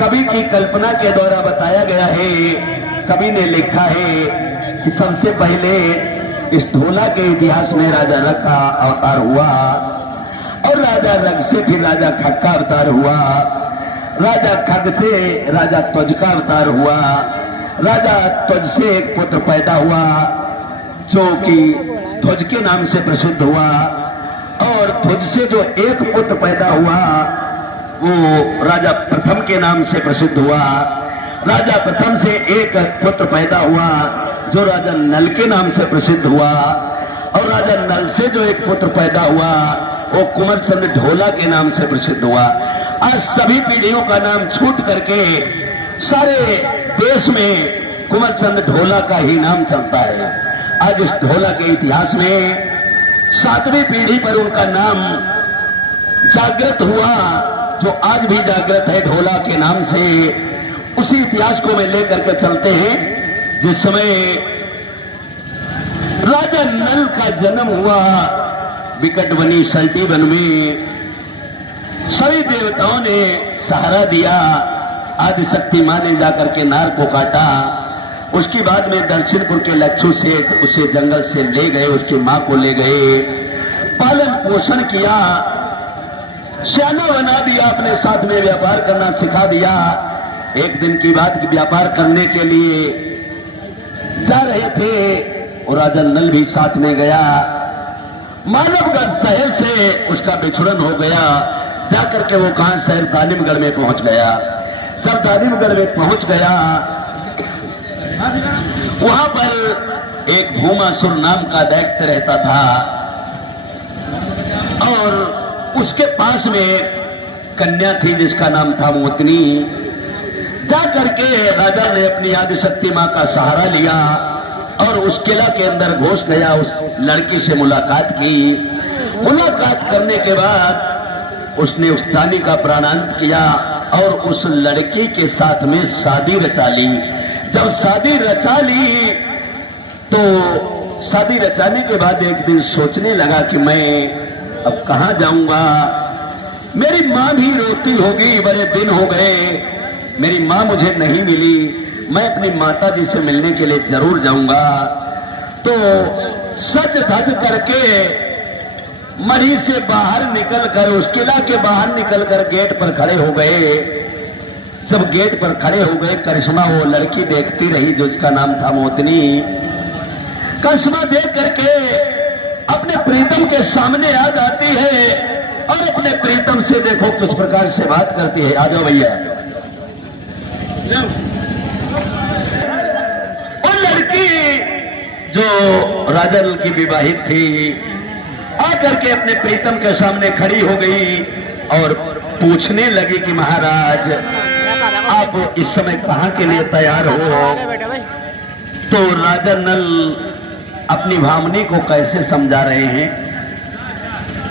कवि की कल्पना के द्वारा बताया गया है, कवि ने लिखा है कि सबसे पहले इस ढोला के इतिहास में राजा रग का अवतार हुआ और राजा रग से फिर राजा खग का अवतार हुआ, राजा खग से राजा त्वज का अवतार हुआ, राजा त्वज से एक पुत्र पैदा हुआ जो कि ध्वज के नाम से प्रसिद्ध हुआ और ध्वज से जो एक पुत्र पैदा हुआ वो राजा प्रथम के नाम से प्रसिद्ध हुआ। राजा प्रथम से एक पुत्र पैदा हुआ जो राजा नल के नाम से प्रसिद्ध हुआ और राजा नल से जो एक पुत्र पैदा हुआ वो कुंवर चंद ढोला के नाम से प्रसिद्ध हुआ। आज सभी पीढ़ियों का नाम छूट करके सारे देश में कुंवर चंद ढोला का ही नाम चलता है। आज इस ढोला के इतिहास में 7वीं पीढ़ी पर उनका नाम जागृत हुआ जो आज भी जागृत है ढोला के नाम से। उसी इतिहास को मैं लेकर के चलते हैं जिस समय राजा नल का जन्म हुआ विकट बनी सल्टी वन में, सभी देवताओं ने सहारा दिया। आदिशक्ति मां ने जाकर के नार को काटा। उसके बाद में दक्षिणपुर के लच्छू सेठ उसे जंगल से ले गए, उसकी मां को ले गए, पालन पोषण किया, सियाना बना दिया, अपने साथ में व्यापार करना सिखा दिया। एक दिन की बात की व्यापार करने के लिए जा रहे थे और राजा नल भी साथ में गया। मानवगढ़ शहर से उसका बिछुड़न हो गया। जाकर के वो कहां शहर दानिमगढ़ में पहुंच गया। जब दानिमगढ़ में पहुंच गया वहां पर एक भूमासुर नाम का दैत्य रहता था और उसके पास में कन्या थी जिसका नाम था मोतनी। जाकर के राजा ने अपनी आदिशक्ति मां का सहारा लिया और उस किला के अंदर घुस गया। उस लड़की से मुलाकात की। मुलाकात करने के बाद उसने उस रानी का प्राणांत किया और उस लड़की के साथ में शादी रचा ली। जब शादी रचा ली तो शादी रचाने के बाद एक दिन सोचने लगा कि मैं अब कहां जाऊंगा। मेरी मां भी रोती होगी, बड़े दिन हो गए, मेरी मां मुझे नहीं मिली, मैं अपनी माता जी से मिलने के लिए जरूर जाऊंगा। तो सच धज करके मढ़ी से बाहर निकलकर उस किला के बाहर निकलकर गेट पर खड़े हो गए। जब गेट पर खड़े हो गए करिश्मा वो लड़की देखती रही जो इसका नाम था मोतनी। करिश्मा देख करके अपने प्रीतम के सामने आ जाती है और अपने प्रीतम से देखो किस प्रकार से बात करती है। आ जाओ भैया। वो लड़की जो राजा नल की विवाहित थी आकर के अपने प्रीतम के सामने खड़ी हो गई और पूछने लगी कि महाराज आप इस समय कहां के लिए तैयार हो। तो राजा नल अपनी भामनी को कैसे समझा रहे हैं।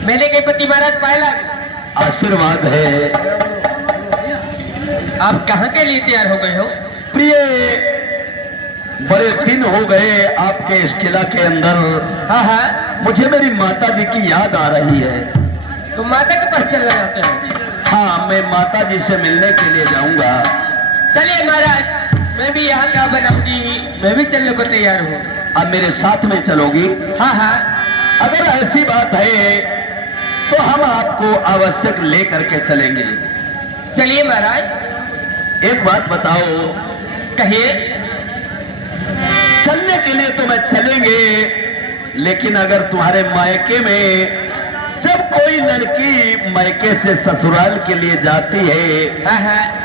मेले के पति महाराज पायला आशीर्वाद है। आप कहां के लिए तैयार हो गए हो। प्रिय बड़े दिन हो गए आपके इस किला के अंदर। हाँ हाँ, मुझे मेरी माता जी की याद आ रही है। तो माता के पास चलना चाहते हो। हाँ, मैं माता जी से मिलने के लिए जाऊंगा। चलिए महाराज, मैं भी यहाँ क्या बनाऊंगी, मैं भी चलने को तैयार हूँ। अब मेरे साथ में चलोगी। हाँ हाँ, अगर ऐसी बात है तो हम आपको आवश्यक लेकर के चलेंगे। चलिए महाराज। एक बात बताओ, कहिए। चलने के लिए तो मैं चलेंगे, लेकिन अगर तुम्हारे मायके में जब कोई लड़की मायके से ससुराल के लिए जाती है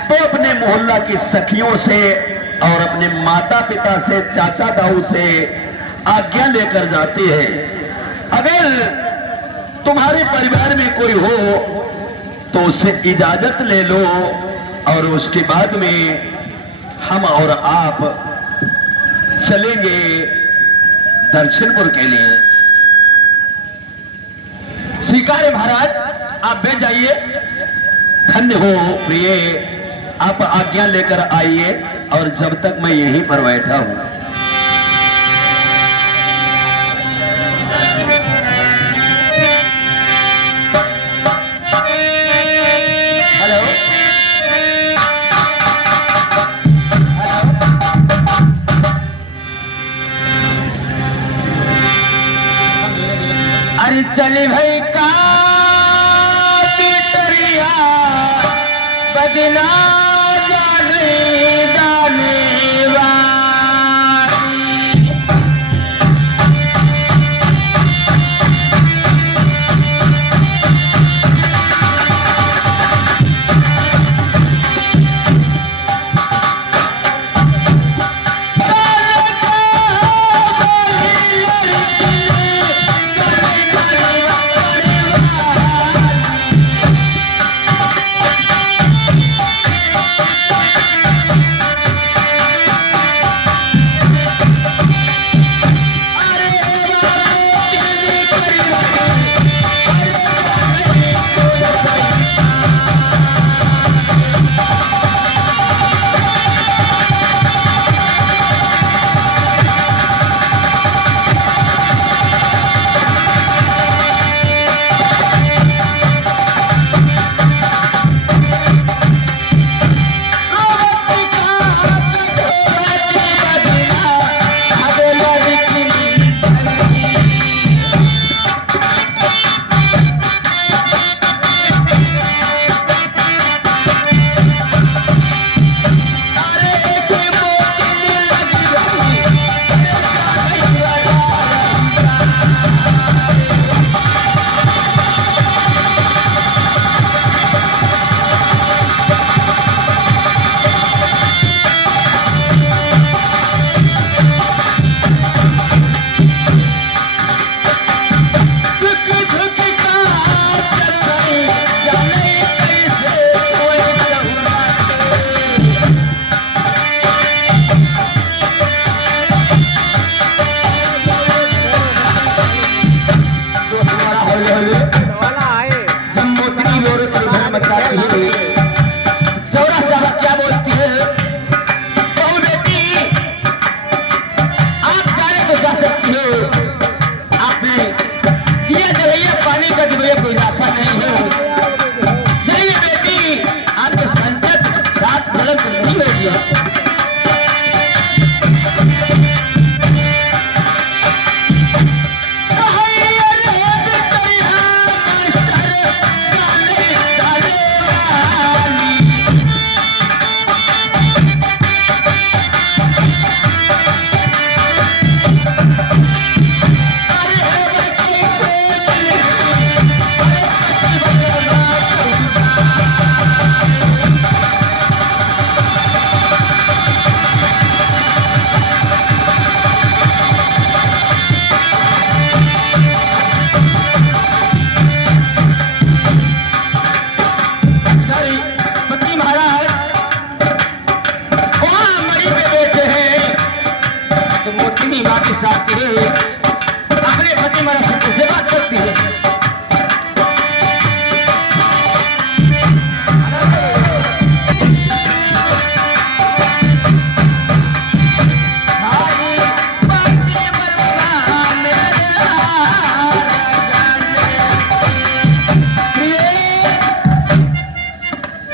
तो अपने मोहल्ला की सखियों से और अपने माता पिता से, चाचा ताऊ से आज्ञा लेकर जाती है। अगर तुम्हारे परिवार में कोई हो तो उससे इजाजत ले लो और उसके बाद में हम और आप चलेंगे दर्शनपुर के लिए। स्वीकार है महाराज, आप बैठ जाइए। धन्य हो प्रिय, आप आज्ञा लेकर आइए और जब तक मैं यहीं पर बैठा हूं। हेलो अरे चली भाई का बिटरिया बदना जाने दाने वाली।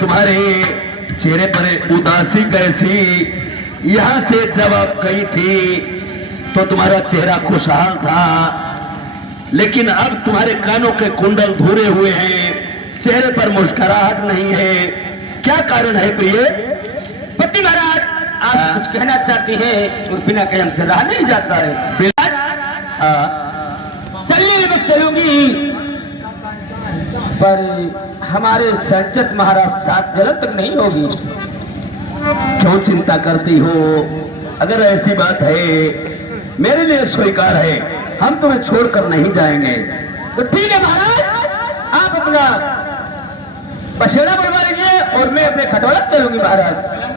तुम्हारे चेहरे पर उदासी कैसी, यहाँ से जब आप गई थी तो तुम्हारा चेहरा खुशहाल था, लेकिन अब तुम्हारे कानों के कुंडल धुरे हुए हैं, चेहरे पर मुस्कुराहट नहीं है। क्या कारण है प्रिय? पति महाराज, आप कुछ कहना चाहती है और बिना कहे हमसे रहा नहीं जाता है। हाँ चलिए मैं चलूंगी, पर हमारे संचत महाराज 7 जन्म तक नहीं होगी। क्यों चिंता करती हो? अगर ऐसी बात है मेरे लिए स्वीकार है, हम तुम्हें छोड़कर नहीं जाएंगे। तो ठीक है महाराज, आप अपना बसेड़ा बनवा लीजिए और मैं अपने खटोला चलूंगी महाराज।